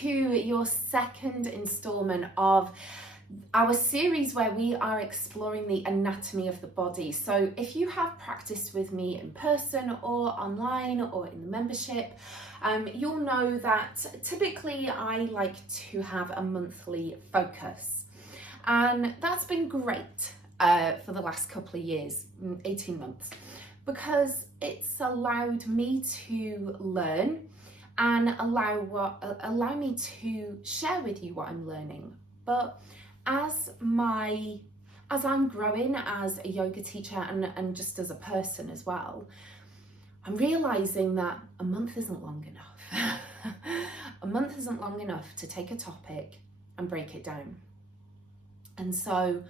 to your second installment of our series where we are exploring the anatomy of the body. So if you have practiced with me in person or online or in the membership, you'll know that typically I like to have a monthly focus, and that's been great for the last couple of years, 18 months, because it's allowed me to learn and allow me to share with you what I'm learning. But as I'm growing as a yoga teacher and just as a person as well, I'm realizing that a month isn't long enough. A month isn't long enough to take a topic and break it down. And so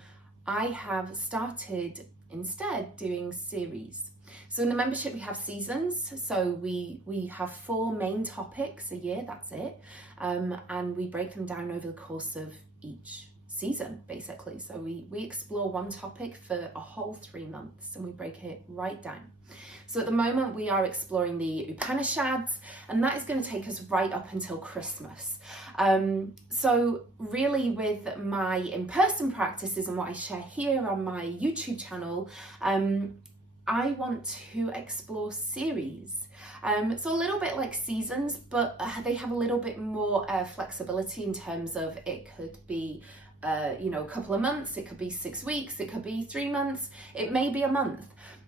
I have started instead doing series. So in the membership we have seasons, so we have 4 main topics a year, that's it, and we break them down over the course of each season basically. So we explore one topic for a whole 3 months and we break it right down. So at the moment we are exploring the Upanishads, and that is going to take us right up until Christmas. So really with my in-person practices and what I share here on my YouTube channel, I want to explore series. So a little bit like seasons, but they have a little bit more flexibility in terms of it could be a couple of months, it could be 6 weeks, it could be 3 months, it may be a month.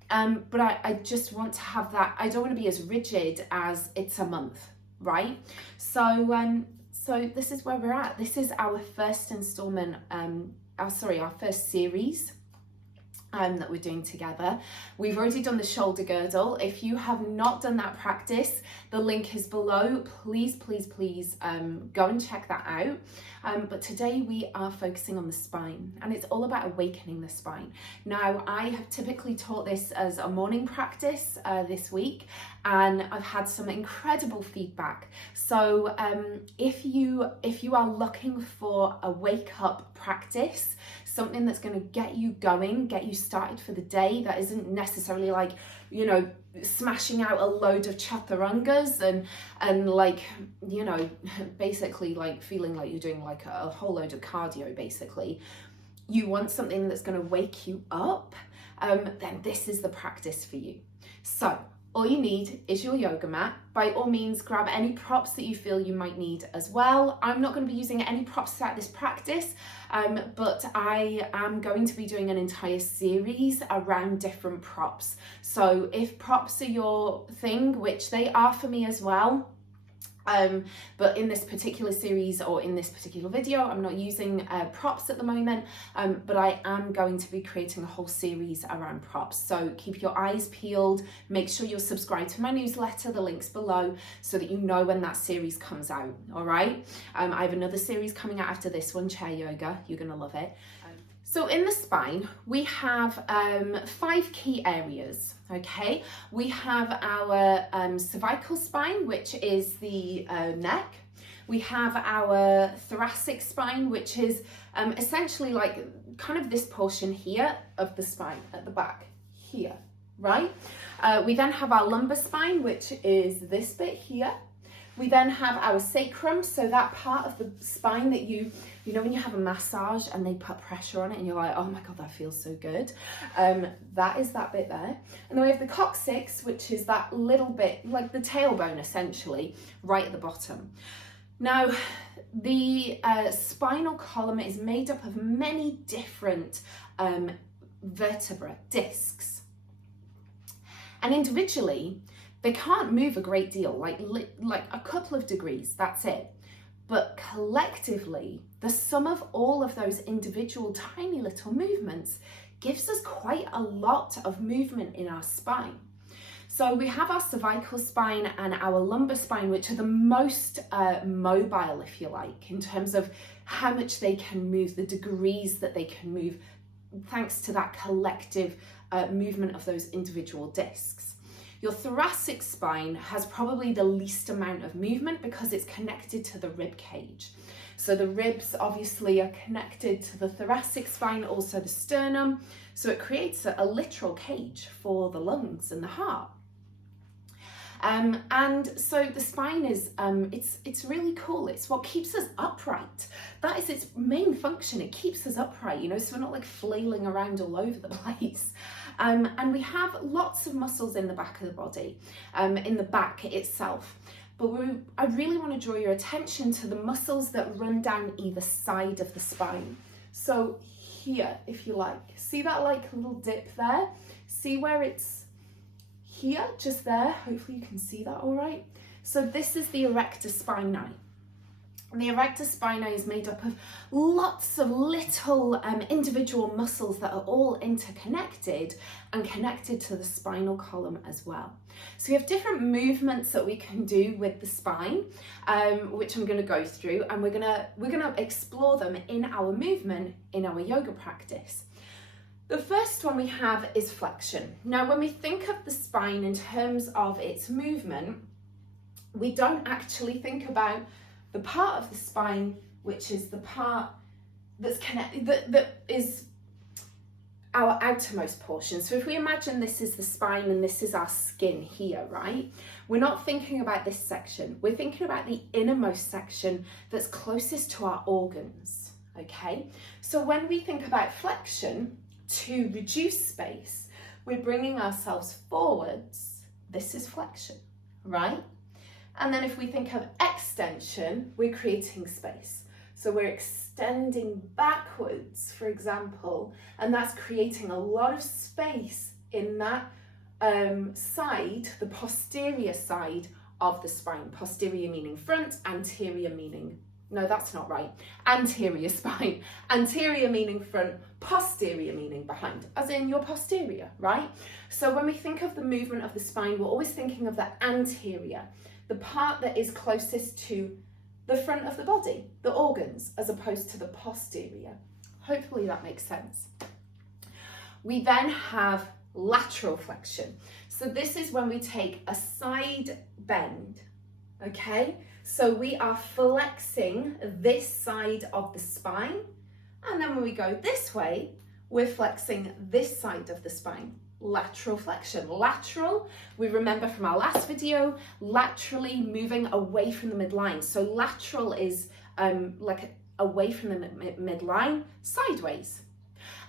But I just want to have that, I don't want to be as rigid as it's a month, right? So this is where we're at. This is our first installment, our first series that we're doing together. We've already done the shoulder girdle. If you have not done that practice, the link is below. Please go and check that out. But today we are focusing on the spine, and it's all about awakening the spine. Now, I have typically taught this as a morning practice this week, and I've had some incredible feedback. So if you are looking for a wake up practice, something that's going to get you going, get you started for the day, that isn't necessarily like, smashing out a load of chaturangas and like, basically like feeling like you're doing like a whole load of cardio basically. You want something that's going to wake you up, then this is the practice for you. So all you need is your yoga mat. By all means, grab any props that you feel you might need as well. I'm not going to be using any props throughout this practice, but I am going to be doing an entire series around different props. So if props are your thing, which they are for me as well, but in this particular series or in this particular video, I'm not using props at the moment, but I am going to be creating a whole series around props. So keep your eyes peeled, make sure you're subscribed to my newsletter, the link's below, so that you know when that series comes out, all right? I have another series coming out after this one, chair yoga, you're gonna love it. So in the spine, we have 5 key areas, okay? We have our cervical spine, which is the neck. We have our thoracic spine, which is essentially like kind of this portion here of the spine at the back here, right? We then have our lumbar spine, which is this bit here. We then have our sacrum, so that part of the spine that you know when you have a massage and they put pressure on it and you're like, oh my God, that feels so good. That is that bit there. And then we have the coccyx, which is that little bit, like the tailbone essentially, right at the bottom. Now, the spinal column is made up of many different vertebrae, discs. And individually, they can't move a great deal, like a couple of degrees, that's it. But collectively, the sum of all of those individual tiny little movements gives us quite a lot of movement in our spine. So we have our cervical spine and our lumbar spine, which are the most mobile, if you like, in terms of how much they can move, the degrees that they can move, thanks to that collective movement of those individual discs. Your thoracic spine has probably the least amount of movement because it's connected to the rib cage. So the ribs obviously are connected to the thoracic spine, also the sternum. So it creates a literal cage for the lungs and the heart. And so the spine is, it's really cool. It's what keeps us upright. That is its main function. It keeps us upright, you know, so we're not like flailing around all over the place. And we have lots of muscles in the back of the body, in the back itself. But I really want to draw your attention to the muscles that run down either side of the spine. So here, if you like, see that like little dip there? See where it's here, just there? Hopefully you can see that all right. So this is the erector spinae. And the erector spinae is made up of lots of little individual muscles that are all interconnected and connected to the spinal column as well. So we have different movements that we can do with the spine, which I'm going to go through, and we're gonna explore them in our movement in our yoga practice. The first one we have is flexion. Now, when we think of the spine in terms of its movement, we don't actually think about the part of the spine, which is the part that's connected, that is our outermost portion. So if we imagine this is the spine and this is our skin here, right? We're not thinking about this section. We're thinking about the innermost section that's closest to our organs, okay? So when we think about flexion, to reduce space, we're bringing ourselves forwards. This is flexion, right? And then if we think of extension, we're creating space. So we're extending backwards, for example, and that's creating a lot of space in that side, the posterior side of the spine. Posterior meaning front, anterior meaning, no, that's not right. Anterior spine. Anterior meaning front, posterior meaning behind, as in your posterior, right? So when we think of the movement of the spine, we're always thinking of the anterior, the part that is closest to the front of the body, the organs, as opposed to the posterior. Hopefully that makes sense. We then have lateral flexion. So this is when we take a side bend, okay? So we are flexing this side of the spine, and then when we go this way, we're flexing this side of the spine. Lateral flexion. Lateral, we remember from our last video, laterally moving away from the midline. So lateral is like away from the midline, sideways.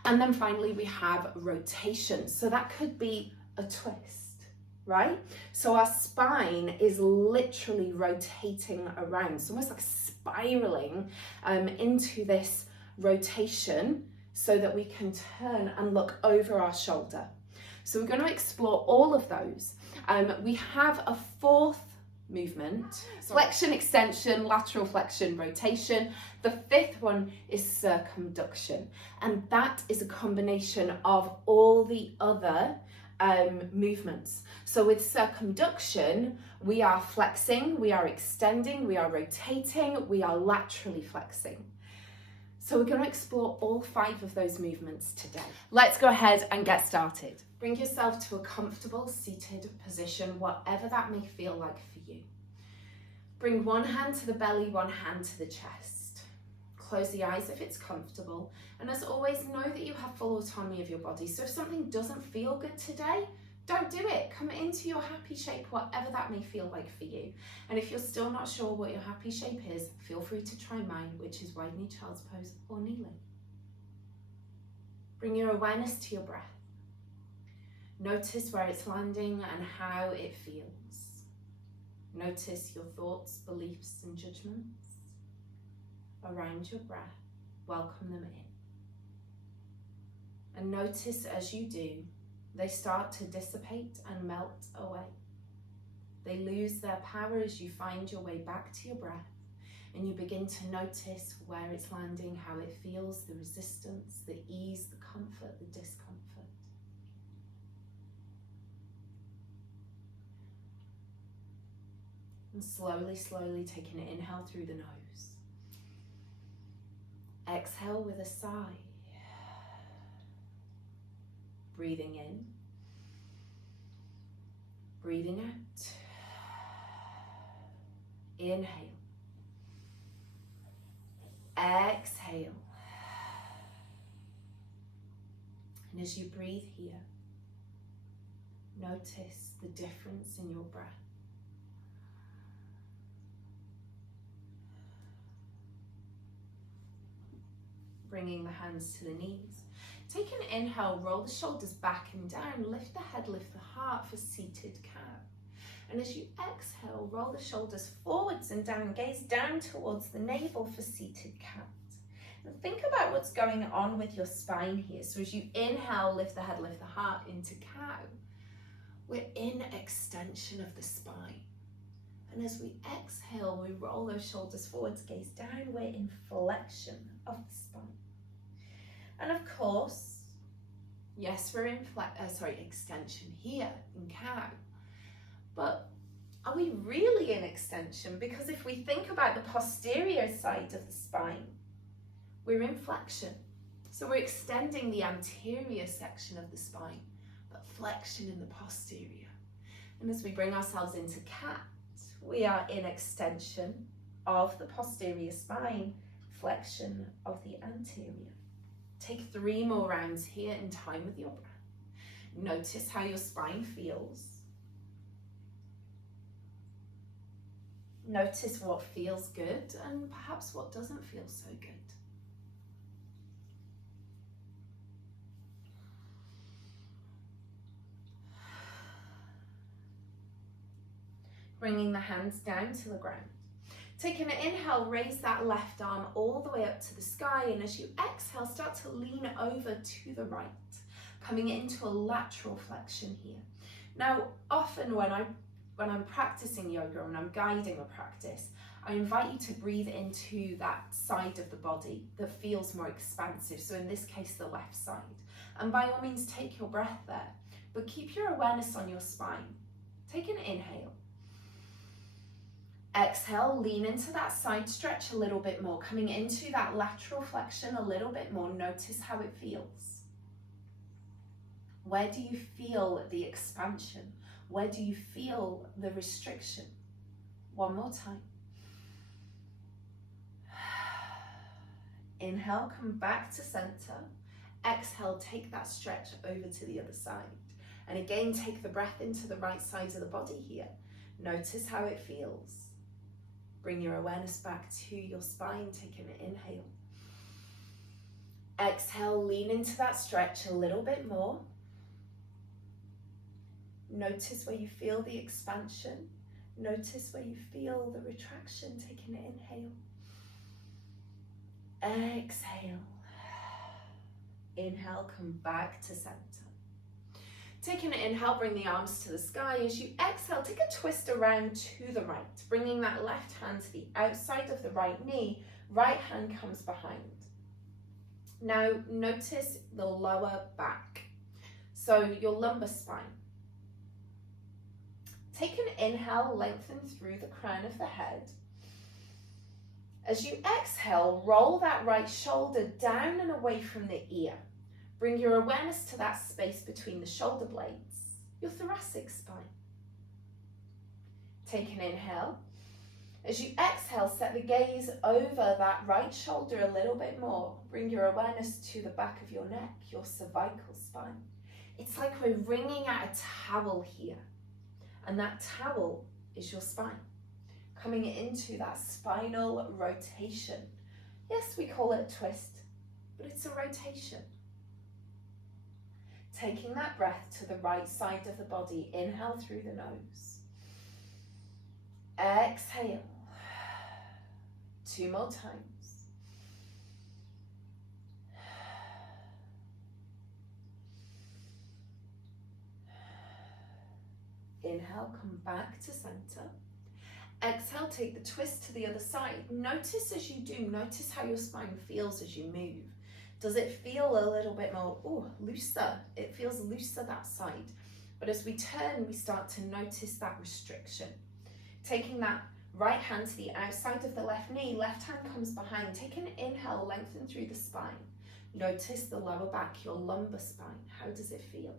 And then finally we have rotation. So that could be a twist, right? So our spine is literally rotating around. It's almost like spiraling into this rotation so that we can turn and look over our shoulder. So we're going to explore all of those. We have a fourth movement, flexion, extension, lateral flexion, rotation. The fifth one is circumduction, and that is a combination of all the other movements. So with circumduction, we are flexing, we are extending, we are rotating, we are laterally flexing. So we're going to explore all 5 of those movements today. Let's go ahead and get started. Bring yourself to a comfortable seated position, whatever that may feel like for you. Bring one hand to the belly, one hand to the chest. Close the eyes if it's comfortable. And as always, know that you have full autonomy of your body. So if something doesn't feel good today, don't do it. Come into your happy shape, whatever that may feel like for you. And if you're still not sure what your happy shape is, feel free to try mine, which is wide knee child's pose or kneeling. Bring your awareness to your breath. Notice where it's landing and how it feels. Notice your thoughts, beliefs, and judgments around your breath. Welcome them in. And notice as you do, they start to dissipate and melt away. They lose their power as you find your way back to your breath, and you begin to notice where it's landing, how it feels, the resistance, the ease, the comfort, the discomfort. And slowly, slowly taking an inhale through the nose. Exhale with a sigh. Breathing in. Breathing out. Inhale. Exhale. And as you breathe here, notice the difference in your breath. bringing the hands to the knees. Take an inhale, roll the shoulders back and down, lift the head, lift the heart for seated cow. And as you exhale, roll the shoulders forwards and down, gaze down towards the navel for seated cat. And think about what's going on with your spine here. So as you inhale, lift the head, lift the heart into cow. We're in extension of the spine. And as we exhale, we roll those shoulders forwards, gaze down, we're in flexion of the spine. And of course, yes, we're in extension here in cow. But are we really in extension? Because if we think about the posterior side of the spine, we're in flexion. So we're extending the anterior section of the spine, but flexion in the posterior. And as we bring ourselves into cat, we are in extension of the posterior spine, flexion of the anterior. Take 3 more rounds here in time with your breath. Notice how your spine feels. Notice what feels good and perhaps what doesn't feel so good. Bringing the hands down to the ground. Take an inhale, raise that left arm all the way up to the sky, and as you exhale, start to lean over to the right, coming into a lateral flexion here. Now, often when I'm practicing yoga and I'm guiding a practice, I invite you to breathe into that side of the body that feels more expansive. So in this case, the left side. And by all means, take your breath there, but keep your awareness on your spine. Take an inhale. Exhale, lean into that side stretch a little bit more, coming into that lateral flexion a little bit more. Notice how it feels. Where do you feel the expansion? Where do you feel the restriction? One more time. Inhale, come back to center. Exhale, take that stretch over to the other side. And again, take the breath into the right side of the body here. Notice how it feels. Bring your awareness back to your spine. Take an inhale. Exhale, lean into that stretch a little bit more. Notice where you feel the expansion. Notice where you feel the retraction. Take an inhale. Exhale. Inhale, come back to center. Take an inhale, bring the arms to the sky. As you exhale, take a twist around to the right, bringing that left hand to the outside of the right knee. Right hand comes behind. Now, notice the lower back, so your lumbar spine. Take an inhale, lengthen through the crown of the head. As you exhale, roll that right shoulder down and away from the ear. Bring your awareness to that space between the shoulder blades, your thoracic spine. Take an inhale. As you exhale, set the gaze over that right shoulder a little bit more. Bring your awareness to the back of your neck, your cervical spine. It's like we're wringing out a towel here, and that towel is your spine. Coming into that spinal rotation. Yes, we call it a twist, but it's a rotation. Taking that breath to the right side of the body. Inhale through the nose. Exhale. 2 more times. Inhale, come back to center. Exhale, take the twist to the other side. Notice as you do, notice how your spine feels as you move. Does it feel a little bit more looser? It feels looser that side. But as we turn, we start to notice that restriction. Taking that right hand to the outside of the left knee, left hand comes behind. Take an inhale, lengthen through the spine. Notice the lower back, your lumbar spine. How does it feel?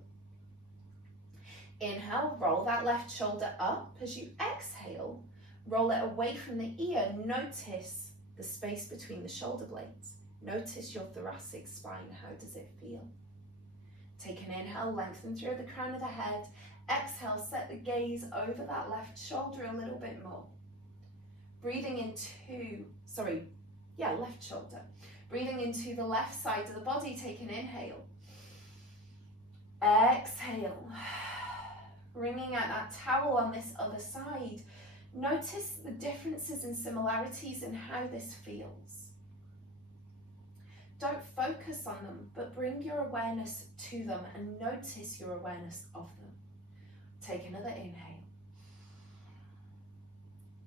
Inhale, roll that left shoulder up. As you exhale, roll it away from the ear. Notice the space between the shoulder blades. Notice your thoracic spine. How does it feel? Take an inhale, lengthen through the crown of the head. Exhale, set the gaze over that left shoulder a little bit more. Breathing into, left shoulder. Breathing into the left side of the body, take an inhale. Exhale. Wringing out that towel on this other side. Notice the differences and similarities in how this feels. Don't focus on them, but bring your awareness to them and notice your awareness of them. Take another inhale.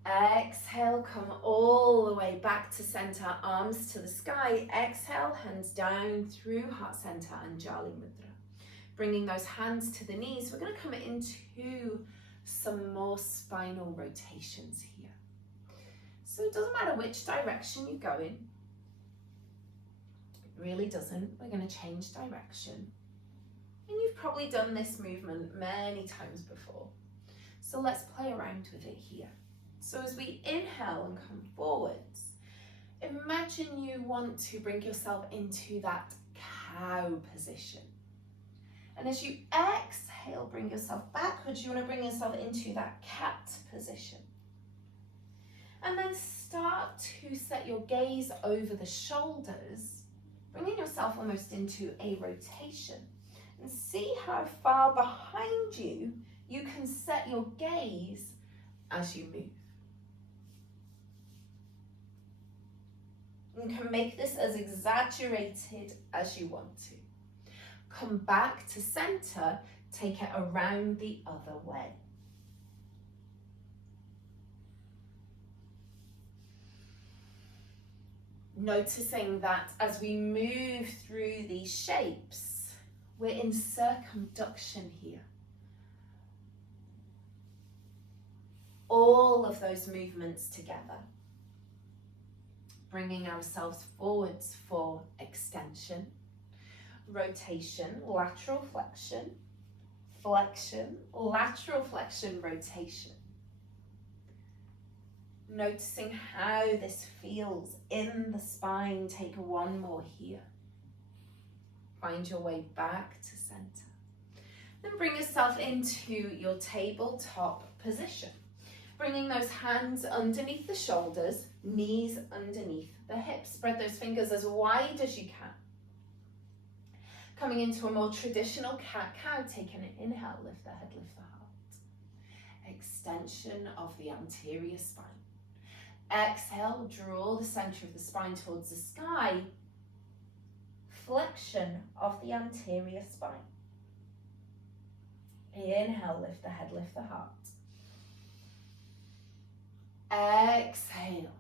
Exhale, come all the way back to center, arms to the sky. Exhale, hands down through heart center and Jali Mudra. Bringing those hands to the knees, we're going to come into some more spinal rotations here. So it doesn't matter which direction you go in. It really doesn't. We're going to change direction. And you've probably done this movement many times before. So let's play around with it here. So as we inhale and come forwards, imagine you want to bring yourself into that cow position. And as you exhale, bring yourself backwards. You want to bring yourself into that cat position. And then start to set your gaze over the shoulders, bringing yourself almost into a rotation. And see how far behind you can set your gaze as you move. You can make this as exaggerated as you want to. Come back to center, take it around the other way. Noticing that as we move through these shapes, we're in circumduction here. All of those movements together. Bringing ourselves forwards for extension, rotation, lateral flexion, flexion, lateral flexion, rotation. Noticing how this feels in the spine. Take one more here. Find your way back to center. Then bring yourself into your tabletop position. Bringing those hands underneath the shoulders, knees underneath the hips. Spread those fingers as wide as you can. Coming into a more traditional cat-cow, take an inhale, lift the head, lift the heart. Extension of the anterior spine. Exhale, draw the center of the spine towards the sky. Flexion of the anterior spine. Inhale, lift the head, lift the heart. Exhale.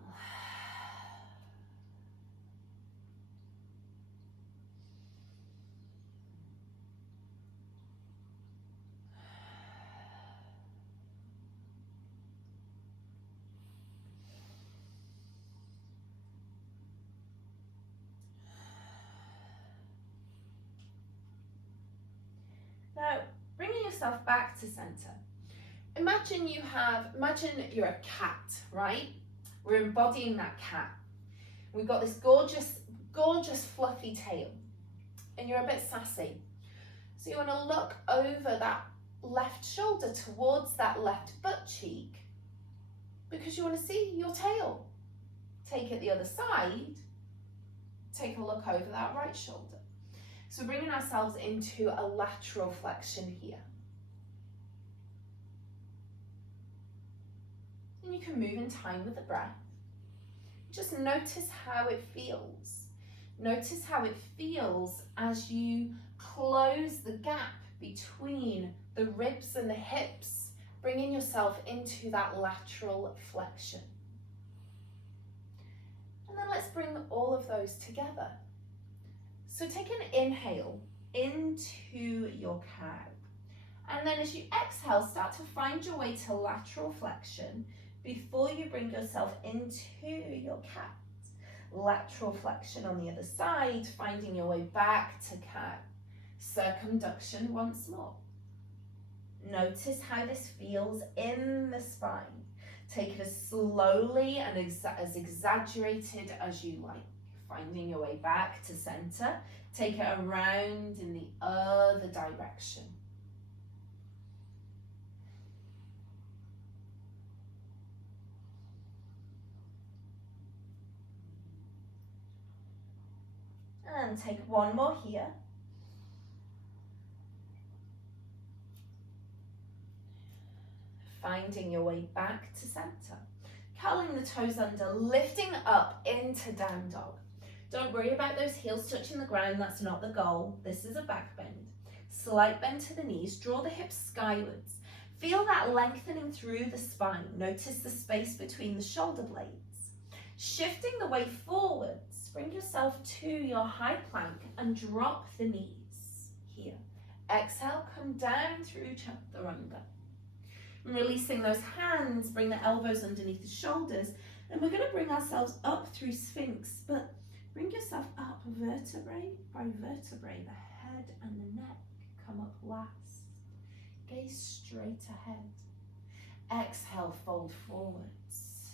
Now, bringing yourself back to center. Imagine you're a cat, right? We're embodying that cat. We've got this gorgeous, gorgeous fluffy tail, and you're a bit sassy. So you want to look over that left shoulder towards that left butt cheek because you want to see your tail. Take it the other side, take a look over that right shoulder. So bringing ourselves into a lateral flexion here. And you can move in time with the breath. Just notice how it feels. Notice how it feels as you close the gap between the ribs and the hips, bringing yourself into that lateral flexion. And then let's bring all of those together. So take an inhale into your cow. And then as you exhale, start to find your way to lateral flexion before you bring yourself into your cat. Lateral flexion on the other side, finding your way back to cow. Circumduction once more. Notice how this feels in the spine. Take it as slowly and as exaggerated as you like. Finding your way back to center. Take it around in the other direction. And take one more here. Finding your way back to center. Curling the toes under, lifting up into down dog. Don't worry about those heels touching the ground, that's not the goal. This is a back bend. Slight bend to the knees, draw the hips skywards. Feel that lengthening through the spine. Notice the space between the shoulder blades. Shifting the weight forwards, bring yourself to your high plank and drop the knees here. Exhale, come down through chaturanga. Releasing those hands, bring the elbows underneath the shoulders, and we're going to bring ourselves up through Sphinx, but bring yourself up vertebrae by vertebrae. The head and the neck come up last. Gaze straight ahead. Exhale, fold forwards.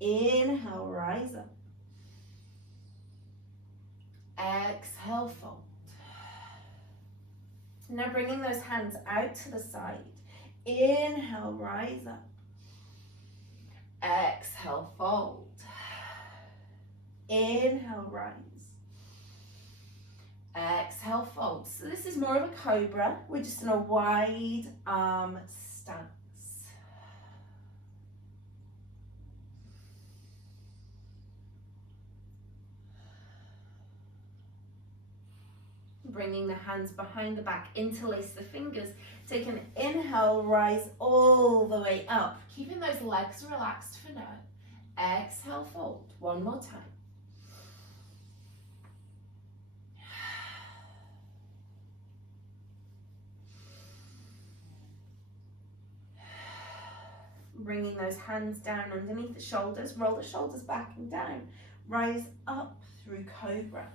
Inhale, rise up. Exhale, fold. Now bringing those hands out to the side. Inhale, rise up. Exhale, fold. Inhale, rise. Exhale, fold. So this is more of a cobra. We're just in a wide arm stance. Bringing the hands behind the back, interlace the fingers. Take an inhale, rise all the way up. Keeping those legs relaxed for now. Exhale, fold. One more time. Bringing those hands down underneath the shoulders. Roll the shoulders back and down. Rise up through cobra.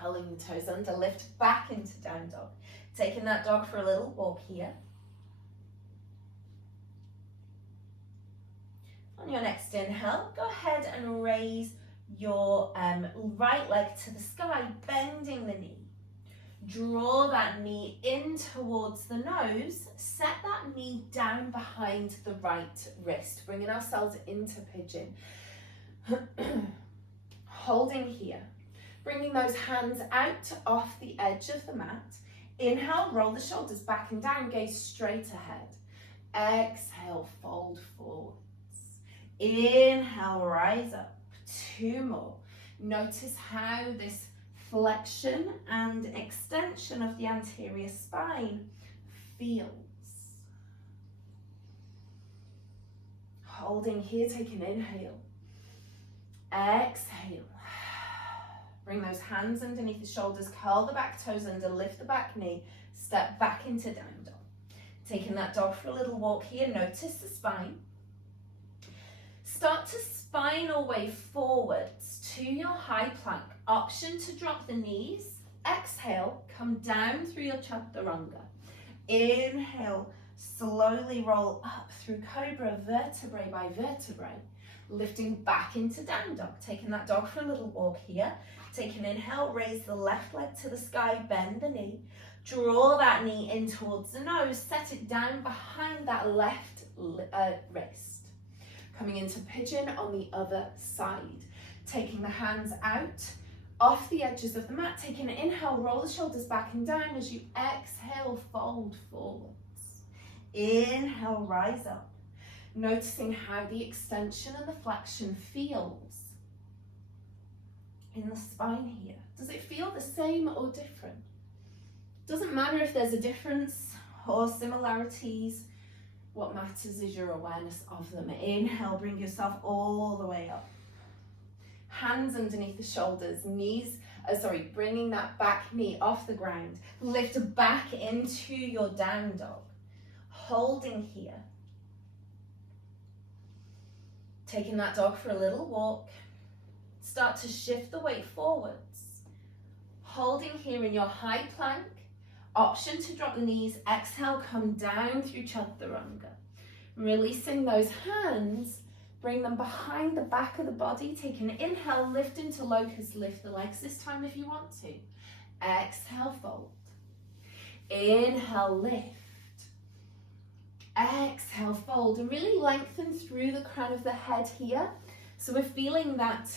Curling the toes under, lift back into down dog. Taking that dog for a little walk here. On your next inhale, go ahead and raise your right leg to the sky, bending the knee. Draw that knee in towards the nose. Set that knee down behind the right wrist, bringing ourselves into pigeon. Holding here. Bringing those hands out off the edge of the mat. Inhale, roll the shoulders back and down, gaze straight ahead. Exhale, fold forwards. Inhale, rise up. Two more. Notice how this flexion and extension of the anterior spine feels. Holding here, take an inhale. Exhale. Bring those hands underneath the shoulders, curl the back toes under, lift the back knee, step back into down dog. Taking that dog for a little walk here, notice the spine. Start to spinal way forwards to your high plank. Option to drop the knees. Exhale, come down through your chaturanga. Inhale, slowly roll up through cobra, vertebrae by vertebrae. Lifting back into down dog. Taking that dog for a little walk here. Take an inhale, raise the left leg to the sky, bend the knee. Draw that knee in towards the nose, set it down behind that left wrist. Coming into pigeon on the other side. Taking the hands out off the edges of the mat. Taking an inhale, roll the shoulders back and down as you exhale, fold forwards. Inhale, rise up. Noticing how the extension and the flexion feels in the spine here. Does it feel the same or different? Doesn't matter if there's a difference or similarities. What matters is your awareness of them. Inhale, bring yourself all the way up. Hands underneath the shoulders, bringing that back knee off the ground. Lift back into your down dog. Holding here. Taking that dog for a little walk. Start to shift the weight forwards. Holding here in your high plank. Option to drop the knees. Exhale, come down through chaturanga. Releasing those hands. Bring them behind the back of the body. Take an inhale, lift into locust. Lift the legs this time if you want to. Exhale, fold. Inhale, lift. Exhale, fold, and really lengthen through the crown of the head here. So we're feeling that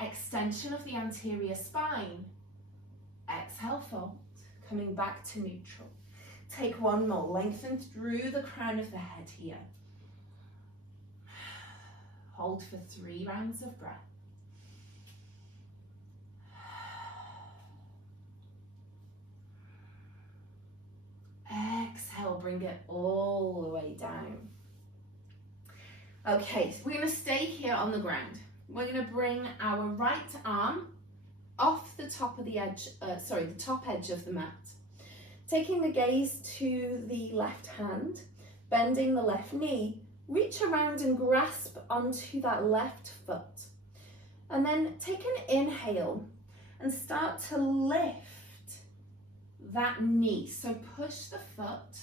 extension of the anterior spine. Exhale, fold, coming back to neutral. Take one more, lengthen through the crown of the head here. Hold for 3 rounds of breath. Exhale, bring it all the way down. Okay, so we're going to stay here on the ground. We're going to bring our right arm off the top of the edge, the top edge of the mat. Taking the gaze to the left hand, bending the left knee, reach around and grasp onto that left foot. And then take an inhale and start to lift that knee. So push the foot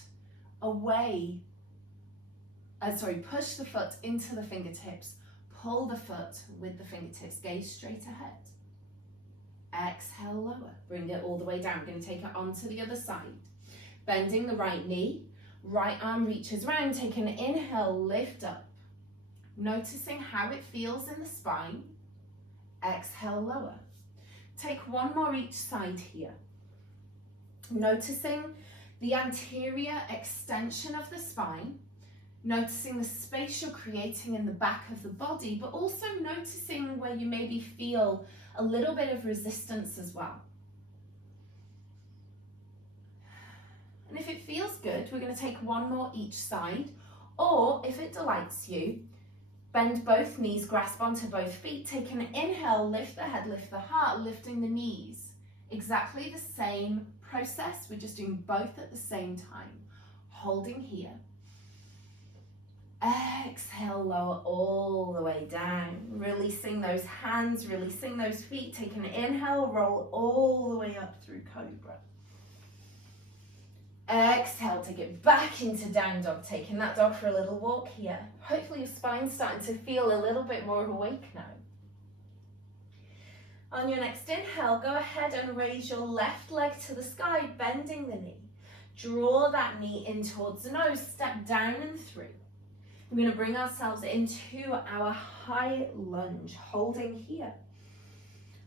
away. Push the foot into the fingertips. Pull the foot with the fingertips. Gaze straight ahead. Exhale, lower. Bring it all the way down. We're going to take it onto the other side. Bending the right knee. Right arm reaches round. Take an inhale, lift up. Noticing how it feels in the spine. Exhale, lower. Take one more each side here. Noticing the anterior extension of the spine. Noticing the space you're creating in the back of the body, but also noticing where you maybe feel a little bit of resistance as well. And if it feels good, we're going to take one more each side, or if it delights you, bend both knees, grasp onto both feet, take an inhale, lift the head, lift the heart, lifting the knees. Exactly the same process, we're just doing both at the same time. Holding here. Exhale, lower all the way down. Releasing those hands, releasing those feet. Take an inhale, roll all the way up through cobra. Exhale, take it back into down dog. Taking that dog for a little walk here. Hopefully your spine's starting to feel a little bit more awake now. On your next inhale, go ahead and raise your left leg to the sky, bending the knee. Draw that knee in towards the nose, step down and through. We're going to bring ourselves into our high lunge, holding here.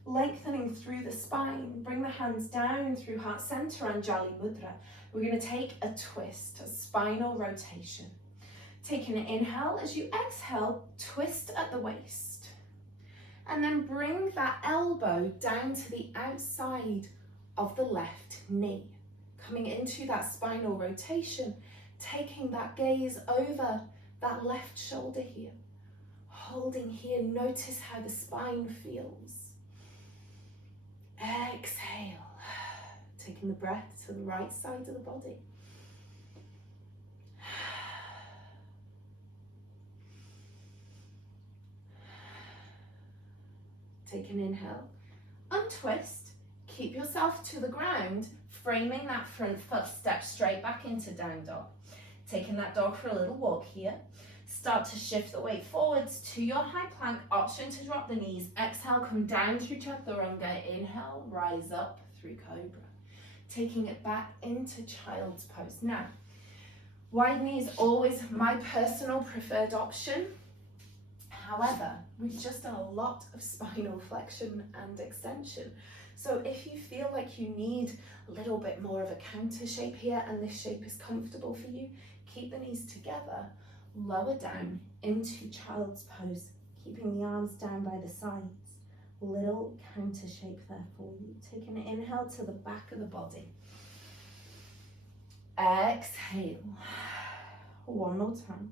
Lengthening through the spine, bring the hands down through heart center, Anjali Mudra. We're going to take a twist, a spinal rotation. Take an inhale. As you exhale, twist at the waist. And then bring that elbow down to the outside of the left knee. Coming into that spinal rotation, taking that gaze over that left shoulder here. Holding here, notice how the spine feels. Exhale. Taking the breath to the right side of the body. Take an inhale. Untwist. Keep yourself to the ground, framing that front foot. Step straight back into down dog. Taking that dog for a little walk here. Start to shift the weight forwards to your high plank. Option to drop the knees. Exhale, come down through Chaturanga. Inhale, rise up through Cobra. Taking it back into Child's Pose. Now, wide knee is always my personal preferred option. However, we've just done a lot of spinal flexion and extension. So if you feel like you need a little bit more of a counter shape here and this shape is comfortable for you, keep the knees together, lower down into Child's Pose, keeping the arms down by the sides. Little counter shape there for you. Take an inhale to the back of the body. Exhale. One more time.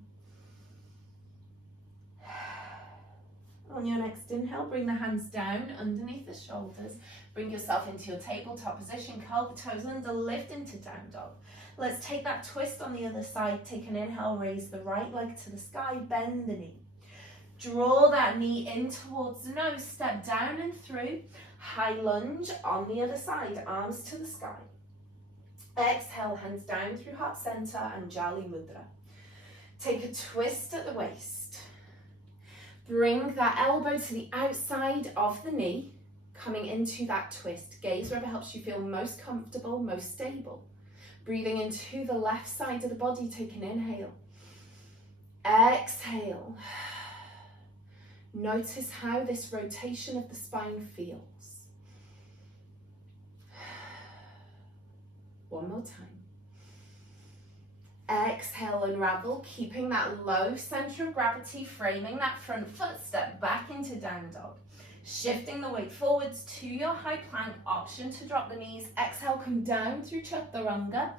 On your next inhale, bring the hands down underneath the shoulders. Bring yourself into your tabletop position. Curl the toes under, lift into down dog. Let's take that twist on the other side. Take an inhale, raise the right leg to the sky, bend the knee. Draw that knee in towards the nose, step down and through. High lunge on the other side, arms to the sky. Exhale, hands down through heart center, Anjali Mudra. Take a twist at the waist. Bring that elbow to the outside of the knee, coming into that twist. Gaze wherever helps you feel most comfortable, most stable. Breathing into the left side of the body, take an inhale. Exhale. Notice how this rotation of the spine feels. One more time. Exhale, unravel, keeping that low center of gravity, framing that front foot, step back into down dog. Shifting the weight forwards to your high plank, option to drop the knees. Exhale, come down through Chaturanga.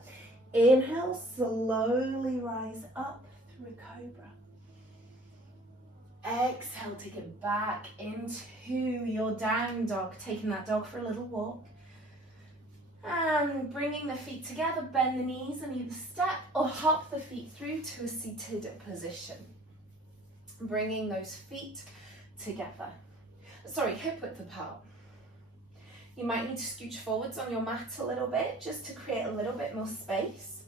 Inhale, slowly rise up through a cobra. Exhale, take it back into your down dog, taking that dog for a little walk. And bringing the feet together, bend the knees and either step or hop the feet through to a seated position. Bringing those feet together. Hip width apart. You might need to scooch forwards on your mat a little bit just to create a little bit more space.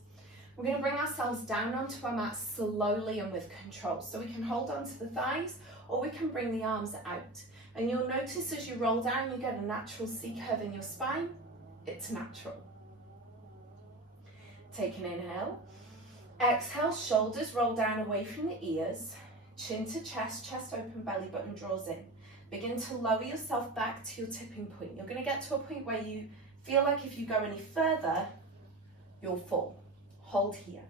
We're going to bring ourselves down onto our mat slowly and with control. So we can hold onto the thighs or we can bring the arms out. And you'll notice as you roll down, you get a natural C curve in your spine. It's natural. Take an inhale. Exhale, shoulders roll down away from the ears. Chin to chest, chest open, belly button draws in. Begin to lower yourself back to your tipping point. You're going to get to a point where you feel like if you go any further, you'll fall. Hold here.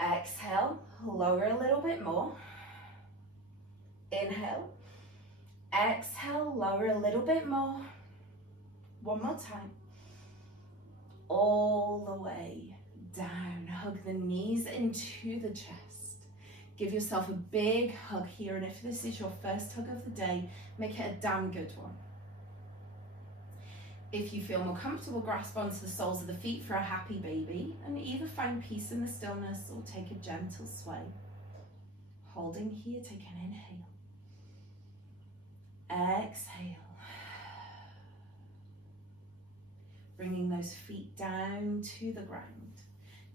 Exhale, lower a little bit more. Inhale. Exhale, lower a little bit more. One more time. All the way down. Hug the knees into the chest. Give yourself a big hug here, and if this is your first hug of the day, make it a damn good one. If you feel more comfortable, grasp onto the soles of the feet for a happy baby, and either find peace in the stillness or take a gentle sway. Holding here, take an inhale. Exhale. Bringing those feet down to the ground.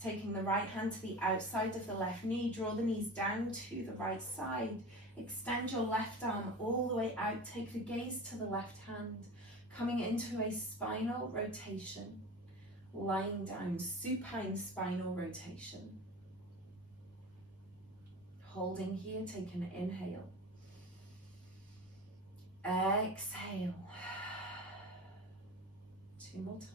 Taking the right hand to the outside of the left knee, draw the knees down to the right side. Extend your left arm all the way out, take the gaze to the left hand, coming into a spinal rotation. Lying down, supine spinal rotation. Holding here, take an inhale. Exhale. 2 more times.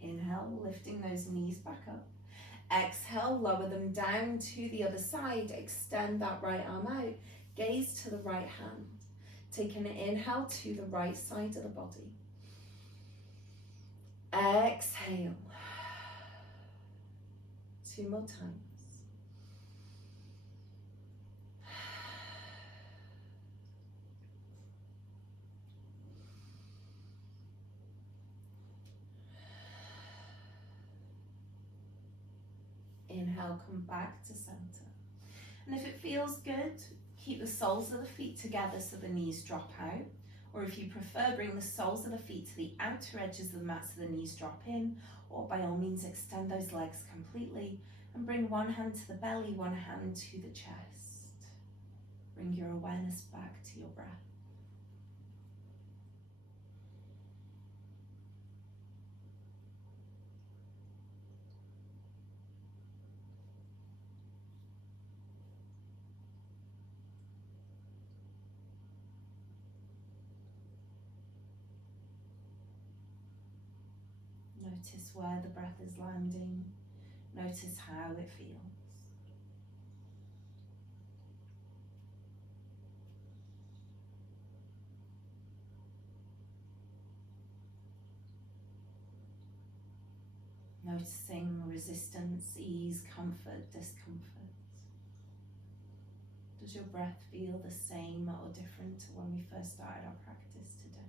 Inhale, lifting those knees back up. Exhale, lower them down to the other side. Extend that right arm out. Gaze to the right hand. Take an inhale to the right side of the body. Exhale. 2 more times. Inhale, come back to center. And if it feels good, keep the soles of the feet together so the knees drop out. Or if you prefer, bring the soles of the feet to the outer edges of the mat so the knees drop in. Or by all means, extend those legs completely and bring one hand to the belly, one hand to the chest. Bring your awareness back to your breath. Notice where the breath is landing. Notice how it feels. Noticing resistance, ease, comfort, discomfort. Does your breath feel the same or different to when we first started our practice today?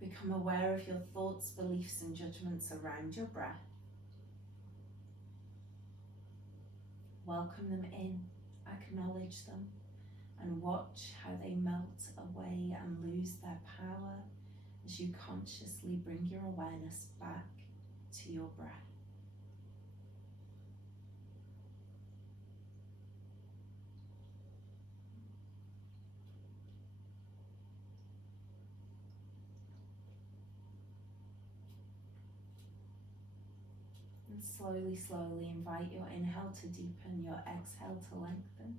Become aware of your thoughts, beliefs, and judgments around your breath. Welcome them in, acknowledge them, and watch how they melt away and lose their power as you consciously bring your awareness back to your breath. And slowly, slowly invite your inhale to deepen, your exhale to lengthen.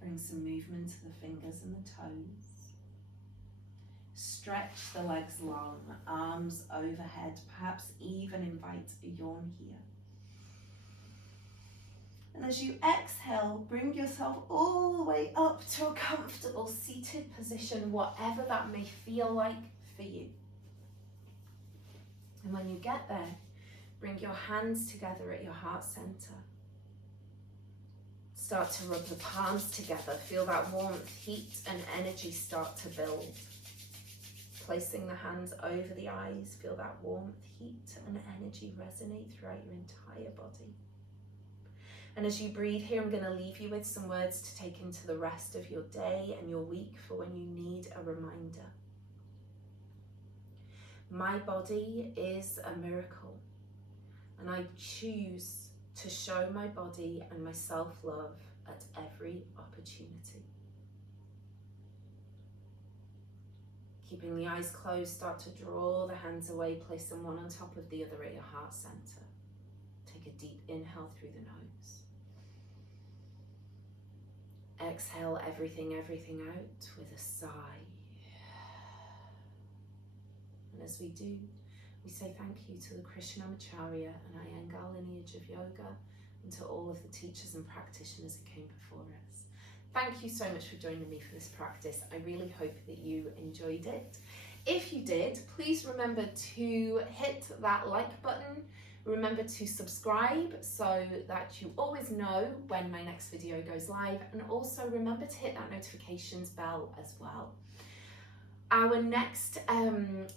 Bring some movement to the fingers and the toes. Stretch the legs long, arms overhead, perhaps even invite a yawn here. And as you exhale, bring yourself all the way up to a comfortable seated position, whatever that may feel like for you. And when you get there, bring your hands together at your heart center. Start to rub the palms together. Feel that warmth, heat, and energy start to build. Placing the hands over the eyes, feel that warmth, heat, and energy resonate throughout your entire body. And as you breathe here, I'm going to leave you with some words to take into the rest of your day and your week for when you need a reminder. My body is a miracle, and I choose to show my body and my self-love at every opportunity. Keeping the eyes closed, start to draw the hands away, place them one on top of the other at your heart center. Take a deep inhale through the nose. Exhale everything out with a sigh. And as we do, we say thank you to the Krishnamacharya and Iyengar lineage of yoga and to all of the teachers and practitioners who came before us. Thank you so much for joining me for this practice. I really hope that you enjoyed it. If you did, please remember to hit that like button. Remember to subscribe so that you always know when my next video goes live, and also remember to hit that notifications bell as well. Our next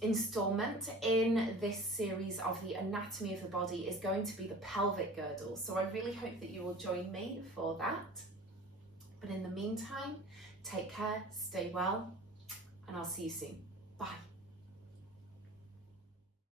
installment in this series of the anatomy of the body is going to be the pelvic girdle. So I really hope that you will join me for that. But in the meantime, take care, stay well, and I'll see you soon. Bye.